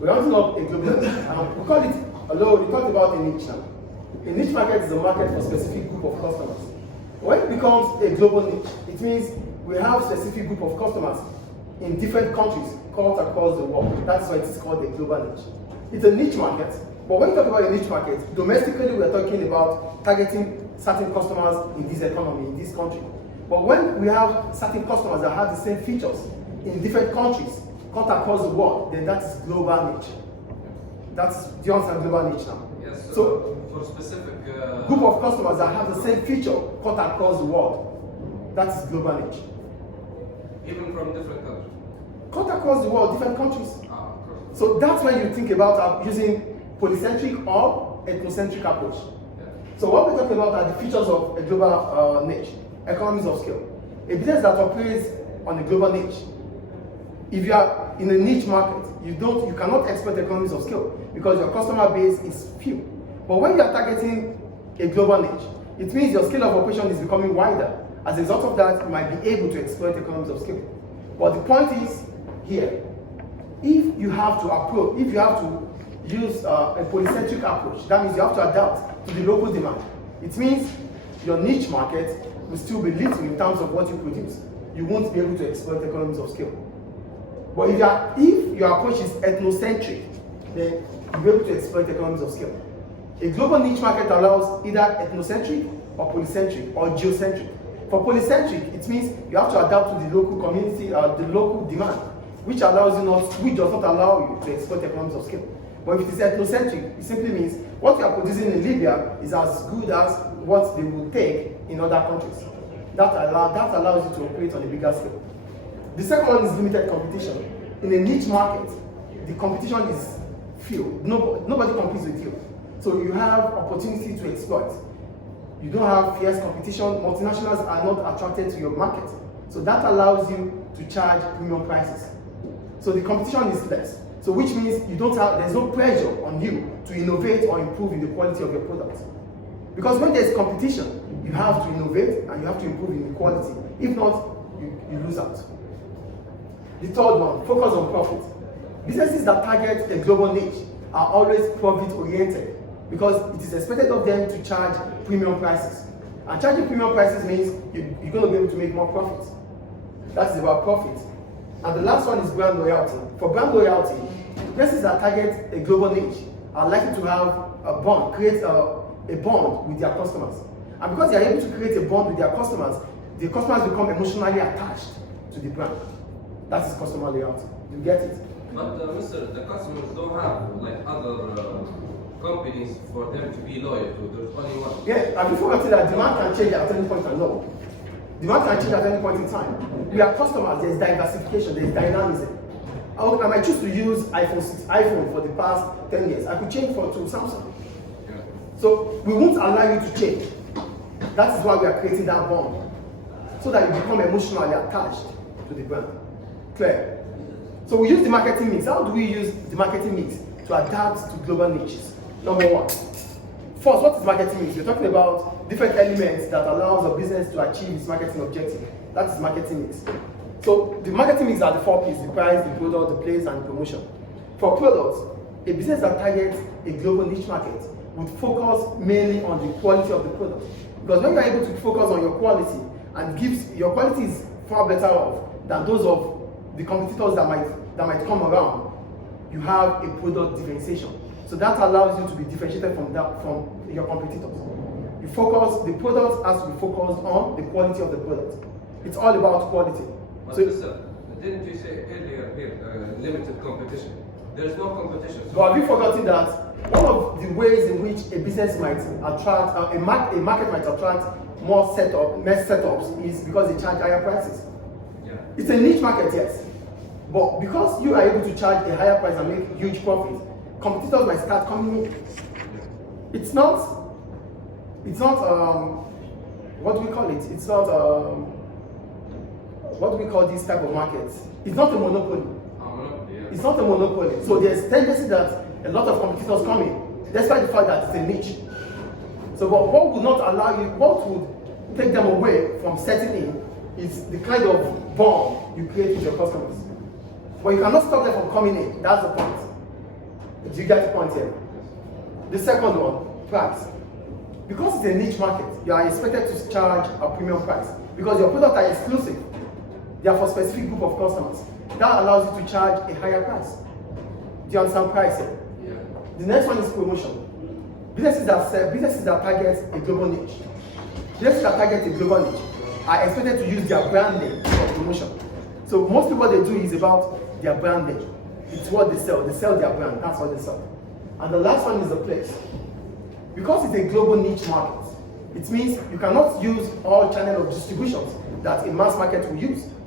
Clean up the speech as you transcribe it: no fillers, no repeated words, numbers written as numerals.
We're hunting up a global niche. We call it, although we talked about a niche now. A niche market is a market for a specific group of customers. When it becomes a global niche, it means we have a specific group of customers in different countries called across the world. That's why it is called a global niche. It's a niche market. But when you talk about a niche market, domestically we're talking about targeting certain customers in this economy, in this country. But when we have certain customers that have the same features in different countries, cut across the world, then that is global niche. Do you understand global niche now? Yes. So for specific group of customers that have the same feature cut across the world, that is global niche. Even from different countries. Cut across the world, different countries. Of course. So that's when you think about using polycentric or ethnocentric approach. Yeah. So what we're talking about are the features of a global niche, economies of scale. A business that operates on a global niche, if you are in a niche market, you cannot expect economies of scale because your customer base is few. But when you are targeting a global niche, it means your scale of operation is becoming wider. As a result of that, you might be able to exploit economies of scale. But the point is here, if you have to use a polycentric approach, that means you have to adapt to the local demand. It means your niche market will still be little in terms of what you produce. You won't be able to exploit economies of scale. But if your approach is ethnocentric, then you'll be able to exploit economies of scale. A global niche market allows either ethnocentric or polycentric or geocentric. For polycentric, it means you have to adapt to the local community, the local demand, which does not allow you to exploit economies of scale. But if it is ethnocentric, it simply means what you are producing in Libya is as good as what they will take in other countries. That allows you to operate on a bigger scale. The second one is limited competition. In a niche market, the competition is few. Nobody competes with you. So you have opportunity to exploit. You don't have fierce competition. Multinationals are not attracted to your market. So that allows you to charge premium prices. So the competition is less. So which means there's no pressure on you to innovate or improve in the quality of your product. Because when there's competition, you have to innovate and you have to improve in the quality. If not, you lose out. The third one, focus on profit. Businesses that target a global niche are always profit-oriented because it is expected of them to charge premium prices. And charging premium prices means you're going to be able to make more profits. That's about profit. And the last one is brand loyalty. For brand loyalty, businesses that target a global niche are likely to have a bond, create a bond with their customers. And because they are able to create a bond with their customers, the customers become emotionally attached to the brand. That is customer loyalty. You get it? But Mr., the customers don't have like other companies for them to be loyal to. There's only one. Yeah, have you forgotten that demand can change at any point and no? Demand can change at any point in time. We are customers, there's diversification, there's dynamism. I might choose to use iPhone for the past 10 years. I could change to Samsung. Yeah. So we won't allow you to change. That is why we are creating that bond. So that you become emotionally attached to the brand. Clear? So we use the marketing mix. How do we use the marketing mix to adapt to global niches? Number one. First, what is marketing mix? We're talking about different elements that allows a business to achieve its marketing objective. That is marketing mix. So the marketing mix are the 4 P's: the price, the product, the place, and the promotion. For products, a business that targets a global niche market would focus mainly on the quality of the product. Because when you're able to focus on your quality, and your quality is far better off than those of the competitors that might come around, you have a product differentiation. So that allows you to be differentiated from your competitors. The product has to be focused on the quality of the product. It's all about quality. But So, Mr., didn't you say earlier here limited competition? There is no competition. So but have you forgotten that one of the ways in which a business might attract, a market might attract more setups is because they charge higher prices. yeah. It's a niche market, yes. But because you are able to charge a higher price and make huge profit, competitors might start coming in. It's not what do we call it? It's not what do we call this type of market? It's not a monopoly. Yeah. It's not a monopoly. So there's tendency that a lot of competitors come in, despite the fact that it's a niche. So what would not allow you, what would take them away from setting in is the kind of bond you create with your customers. But you cannot stop them from coming in. That's the point. Do you get the point here? The second one, price. Because it's a niche market, you are expected to charge a premium price because your products are exclusive. They are for a specific group of customers. That allows you to charge a higher price. Do you understand pricing? Yeah. The next one is promotion. Businesses that target a global niche. Businesses that target a global niche are expected to use their brand name for promotion. So most people, what they do is about their brand name. It's what they sell. They sell their brand. That's what they sell. And the last one is the place. Because it's a global niche market, it means you cannot use all channels of distributions that a mass market will use.